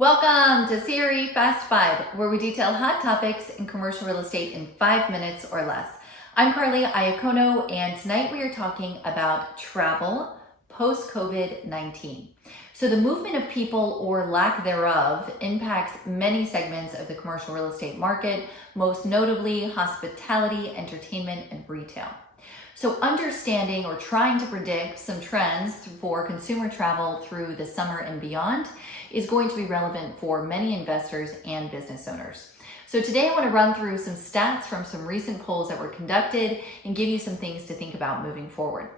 Welcome to Siri Fast 5, where we detail hot topics in commercial real estate in 5 minutes or less. I'm Carly Iacono, and tonight we are talking about travel post-COVID-19. So the movement of people, or lack thereof, impacts many segments of the commercial real estate market, most notably hospitality, entertainment, and retail. So understanding or trying to predict some trends for consumer travel through the summer and beyond is going to be relevant for many investors and business owners. So today I want to run through some stats from some recent polls that were conducted and give you some things to think about moving forward.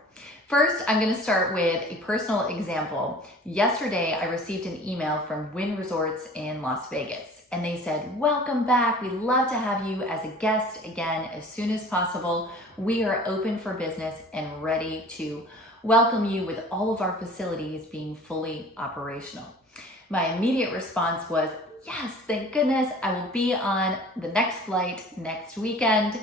First, I'm going to start with a personal example. Yesterday, I received an email from Wynn Resorts in Las Vegas, and they said, "Welcome back. We'd love to have you as a guest again as soon as possible. We are open for business and ready to welcome you with all of our facilities being fully operational." My immediate response was, yes, thank goodness. I will be on the next flight next weekend.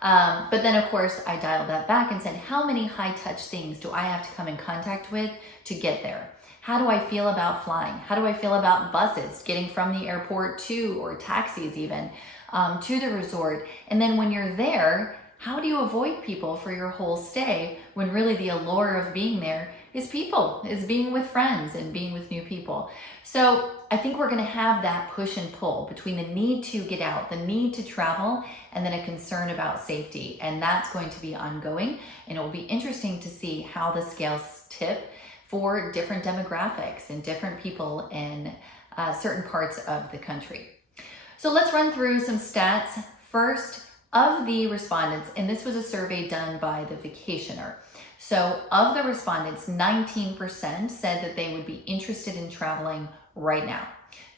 But then, of course, I dialed that back and said, how many high-touch things do I have to come in contact with to get there? How do I feel about flying? How do I feel about buses, getting from the airport to, or taxis even, to the resort? And then when you're there, how do you avoid people for your whole stay when really the allure of being there is people, is being with friends and being with new people? So I think we're going to have that push and pull between the need to get out, the need to travel, and then a concern about safety. And that's going to be ongoing. And it will be interesting to see how the scales tip for different demographics and different people in certain parts of the country. So let's run through some stats. First, of the respondents, and this was a survey done by the Vacationer. So of the respondents, 19% said that they would be interested in traveling right now.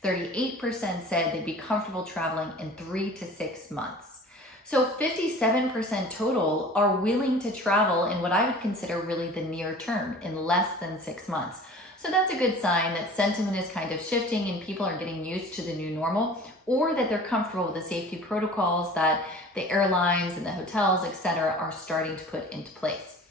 38% said they'd be comfortable traveling in 3 to 6 months. So 57% total are willing to travel in what I would consider really the near term, in less than 6 months. So that's a good sign that sentiment is kind of shifting and people are getting used to the new normal, or that they're comfortable with the safety protocols that the airlines and the hotels, etc., are starting to put into place.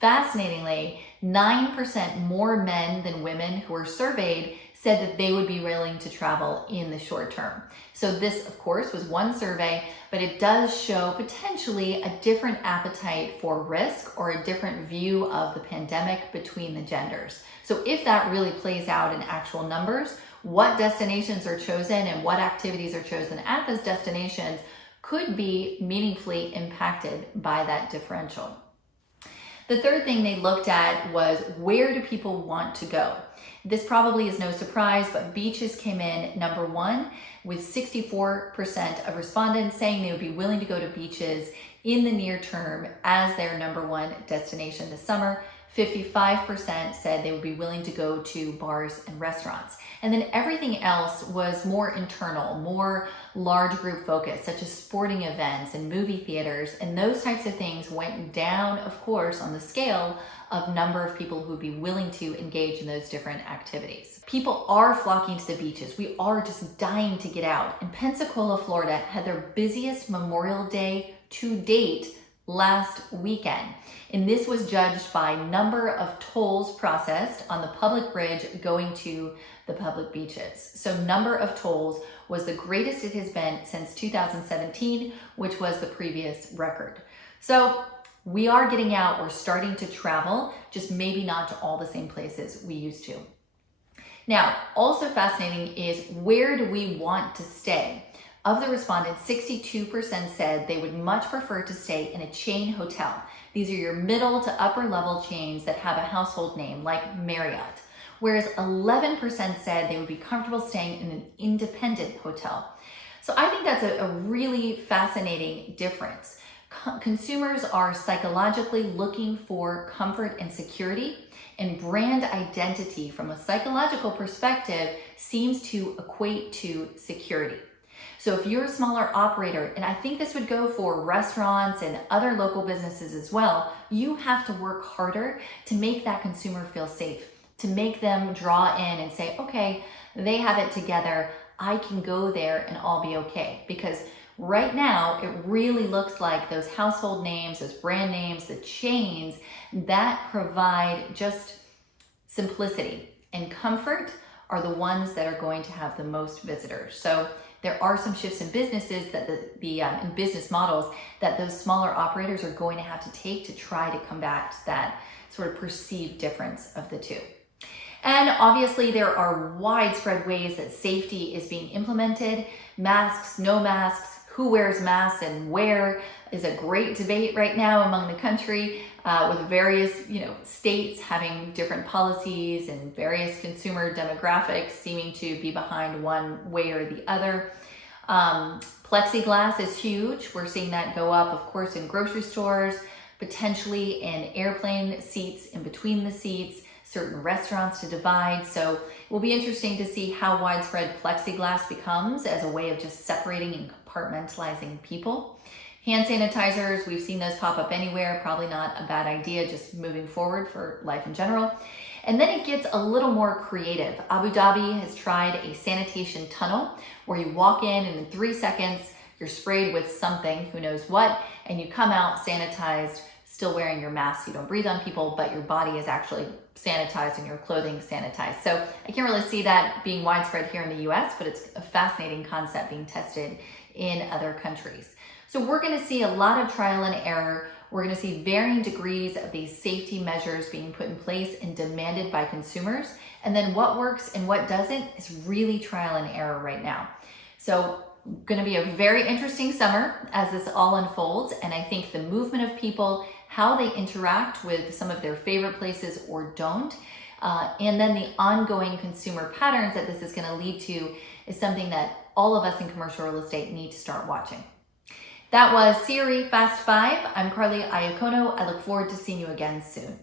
Fascinatingly, 9% more men than women who were surveyed said that they would be willing to travel in the short term. So this, of course, was one survey, but it does show potentially a different appetite for risk or a different view of the pandemic between the genders. So if that really plays out in actual numbers, what destinations are chosen and what activities are chosen at those destinations could be meaningfully impacted by that differential. The third thing they looked at was, where do people want to go? This probably is no surprise, but beaches came in number one, with 64% of respondents saying they would be willing to go to beaches in the near term as their number one destination this summer. 55% said they would be willing to go to bars and restaurants. And then everything else was more internal, more large group focused, such as sporting events and movie theaters. And those types of things went down, of course, on the scale of number of people who would be willing to engage in those different activities. People are flocking to the beaches. We are just dying to get out. And Pensacola, Florida had their busiest Memorial Day to date last weekend. And this was judged by number of tolls processed on the public bridge going to the public beaches. So number of tolls was the greatest it has been since 2017, which was the previous record. So we are getting out, we're starting to travel, just maybe not to all the same places we used to. Now, also fascinating is, where do we want to stay? Of the respondents, 62% said they would much prefer to stay in a chain hotel. These are your middle to upper level chains that have a household name like Marriott. Whereas 11% said they would be comfortable staying in an independent hotel. So I think that's a really fascinating difference. Consumers are psychologically looking for comfort and security, and brand identity from a psychological perspective seems to equate to security. So if you're a smaller operator, and I think this would go for restaurants and other local businesses as well, you have to work harder to make that consumer feel safe, to make them draw in and say, okay, they have it together, I can go there and I'll be okay. Because right now, it really looks like those household names, those brand names, the chains that provide just simplicity and comfort are the ones that are going to have the most visitors. So there are some shifts in businesses that in business models that those smaller operators are going to have to take to try to combat that sort of perceived difference of the two. And obviously there are widespread ways that safety is being implemented. Masks, no masks, who wears masks and where is a great debate right now among the country, with various states having different policies and various consumer demographics seeming to be behind one way or the other. Plexiglass is huge. We're seeing that go up, of course, in grocery stores, potentially in airplane seats, in between the seats, certain restaurants to divide. So it will be interesting to see how widespread plexiglass becomes as a way of just separating and compartmentalizing people. Hand sanitizers, we've seen those pop up anywhere, probably not a bad idea just moving forward for life in general. And then it gets a little more creative. Abu Dhabi has tried a sanitation tunnel where you walk in and in 3 seconds you're sprayed with something, who knows what, and you come out sanitized, still wearing your mask. You don't breathe on people, but your body is actually sanitized and your clothing sanitized. So I can't really see that being widespread here in the US, but it's a fascinating concept being tested in other countries. So we're going to see a lot of trial and error. We're going to see varying degrees of these safety measures being put in place and demanded by consumers. And then what works and what doesn't is really trial and error right now. So going to be a very interesting summer as this all unfolds. And I think the movement of people, how they interact with some of their favorite places or don't, and then the ongoing consumer patterns that this is going to lead to is something that all of us in commercial real estate need to start watching. That was CRE Fast 5. I'm Carly Iacono. I look forward to seeing you again soon.